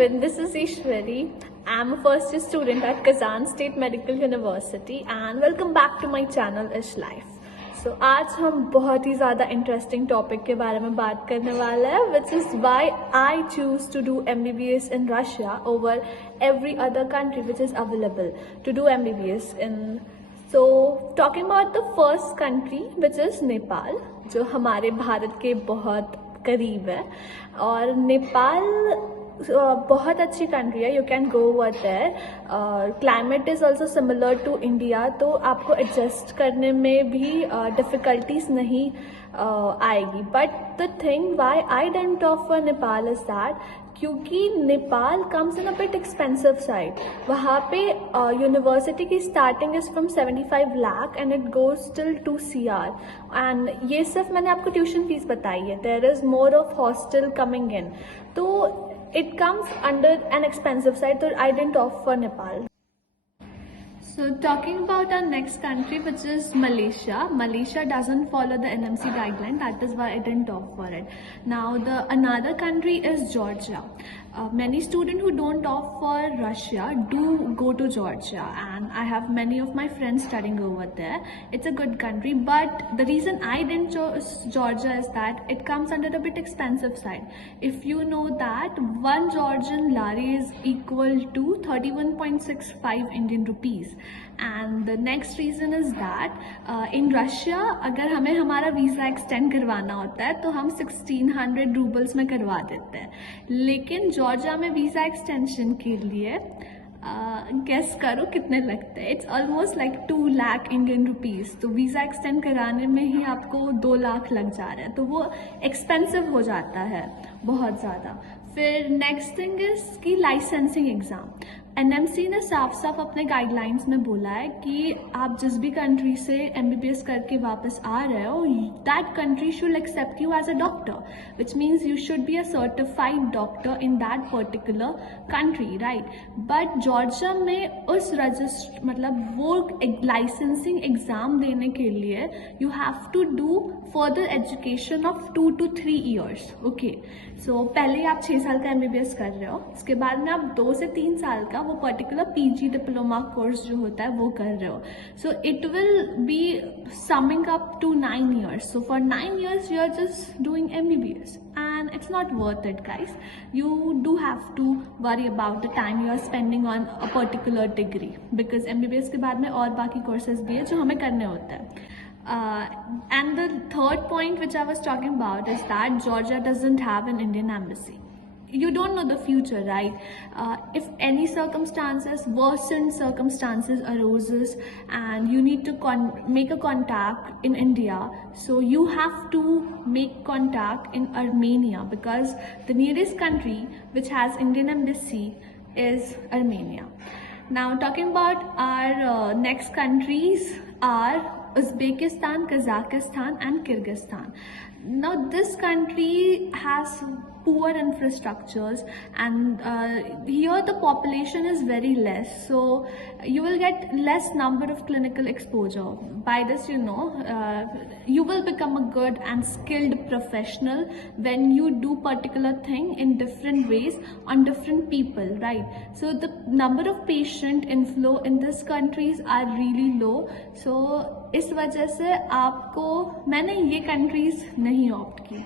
everyone, this is Ishwari. I'm a first year student at Kazan State Medical University and welcome back to my channel Ish Life. So आज हम बहुत ही ज़्यादा interesting topic के बारे में बात करने वाला है, which is why I choose to do MBBS in Russia over every other country which is available to do MBBS in. So talking about the first country which is Nepal, जो हमारे भारत के बहुत करीब है और नेपाल बहुत अच्छी कंट्री है. You can go over there. Climate is also similar to India, तो आपको एडजस्ट करने में भी डिफ़िकल्टीज नहीं आएगी. But the thing why I don't offer Nepal is that क्योंकि Nepal comes in a bit expensive side. वहाँ पे यूनिवर्सिटी की starting is from 75 lakh and it goes till 2 CR. And ये सिर्फ मैंने आपको ट्यूशन फीस बताई है. There is more of hostel coming in, तो it comes under an expensive side, so I didn't opt for Nepal. So talking about our next country, which is Malaysia. Malaysia doesn't follow the NMC guideline, that is why I didn't opt for it. Now the another country is Georgia. Many students who don't opt for Russia do go to Georgia, and I have many of my friends studying over there. It's a good country, but the reason I didn't choose Georgia is that it comes under a bit expensive side. If you know that one Georgian lari is equal to 31.65 Indian rupees. And the next reason is that in Russia अगर हमें हमारा visa extend करवाना होता है तो हम 1600 roubles में करवा देते हैं, लेकिन जॉर्जिया में वीज़ा एक्सटेंशन के लिए गेस करो कितने लगते हैं. It's almost like 2 lakh Indian rupees. तो वीज़ा एक्सटेंड कराने में ही आपको 2 लाख लग जा रहा है, तो वो एक्सपेंसिव हो जाता है बहुत ज़्यादा. फिर नेक्स्ट थिंग इज़ कि लाइसेंसिंग एग्ज़ाम. एनएमसी ने साफ साफ अपने गाइडलाइंस में बोला है कि आप जिस भी कंट्री से एमबीबीएस करके वापस आ रहे हो, that country should accept you as a doctor, which means you should be a certified doctor in that particular country, right. But Georgia में उस रजिस्टर मतलब वो लाइसेंसिंग एग्जाम देने के लिए you have to do further education of 2 to 3 years. Okay, so पहले आप 6 साल का एमबीबीएस कर रहे हो, उसके बाद में आप 2 से 3 साल का वो पर्टिकुलर पीजी डिप्लोमा कोर्स जो होता है वो कर रहे हो. So it will be something up to 9 years. So for 9 years you are just doing MBBS and it's not worth it, guys. You do have to worry about the time you are spending on a particular degree, because MBBS के बाद में और बाकी courses भी है जो हमें करने होते हैं. And the third point which I was talking about is that Georgia doesn't have an Indian embassy. You don't know the future, right? If any circumstances, worsened circumstances arises and you need to make a contact in India, so you have to make contact in Armenia, because the nearest country which has Indian embassy is Armenia. Now talking about our next countries are Uzbekistan, Kazakhstan and Kyrgyzstan. Now this country has poor infrastructures and here the population is very less, so you will get less number of clinical exposure. By this, you know, you will become a good and skilled professional when you do particular thing in different ways on different people, right? So the number of patient inflow in these countries are really low. So इस वजह से आपको मैंने ये countries नहीं opt की.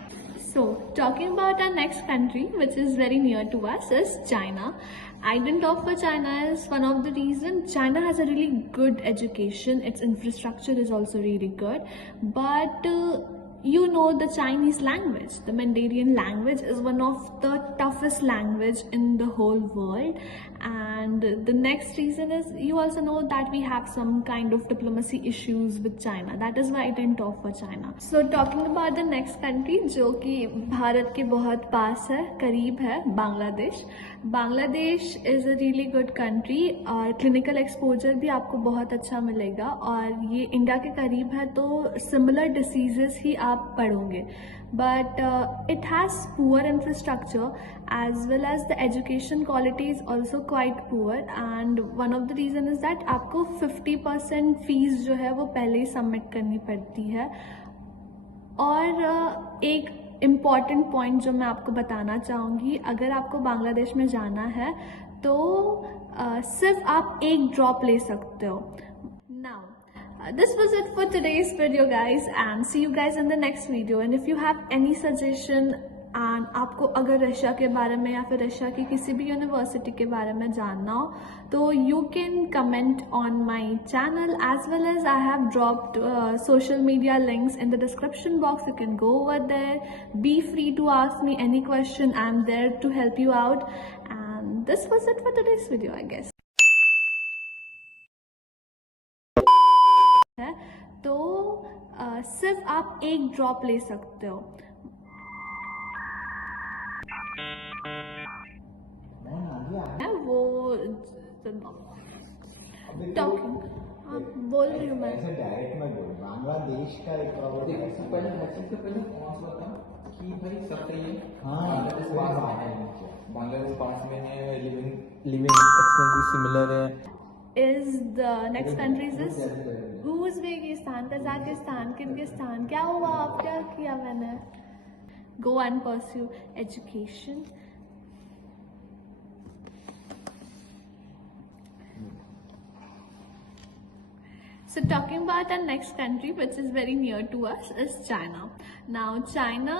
So talking about our next country which is very near to us is China. I didn't opt for China as one of the reasons. China has a really good education, its infrastructure is also really good, but you know the Chinese language, the Mandarin language is one of the toughest language in the whole world. And the next reason is you also know that we have some kind of diplomacy issues with China. That is why I didn't opt for China. So talking about the next country जो कि भारत के बहुत पास है, करीब है, Bangladesh. Bangladesh is a really good country और clinical exposure भी आपको बहुत अच्छा मिलेगा और ये इंडिया के करीब है तो similar diseases ही आप पढ़ोगे. But it has poor infrastructure as well as the education quality is also quite poor, and one of the reason is that आपको 50% फीस जो है वो पहले ही सबमिट करनी पड़ती है. और एक इम्पॉर्टेंट पॉइंट जो मैं आपको बताना चाहूँगी, अगर आपको बांग्लादेश में जाना है तो सिर्फ आप एक ड्रॉप ले सकते हो. Now, this was it for today's video, guys, and see you guys in the next video. And if you have any suggestion and आपको अगर रशिया के बारे में या फिर रशिया की किसी भी यूनिवर्सिटी के बारे में जानना हो तो you can comment on my channel, as well as I have dropped social media links in the description box. You can go over there. Be free to ask me any question. I'm there to help you out. And this was it for today's video, I guess. है तो सिर्फ आप एक drop ले सकते हो. है वो टॉकिंग बोल रही हूँ मैं. ऐसे डायरेक्ट मत बोल. बांग्लादेश का एक प्रॉब्लम है. पहले सबसे पहले कौन सा था कि भाई सब सही है. हाँ, बांग्लादेश पास में है. बांग्लादेश पास में है. लिविंग एक्सपेंसेस सिमिलर है. Is the next countries is Uzbekistan, Kazakhstan, Kyrgyzstan. क्या हुआ? आप क्या किया मैंने? Go and pursue education. So talking about our next country, which is very near to us, is China. Now China,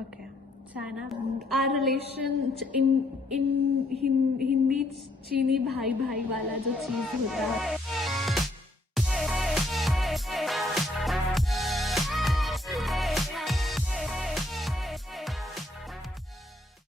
okay, China. Our relation in Hindi चीनी भाई भाई वाला जो चीज़ होता है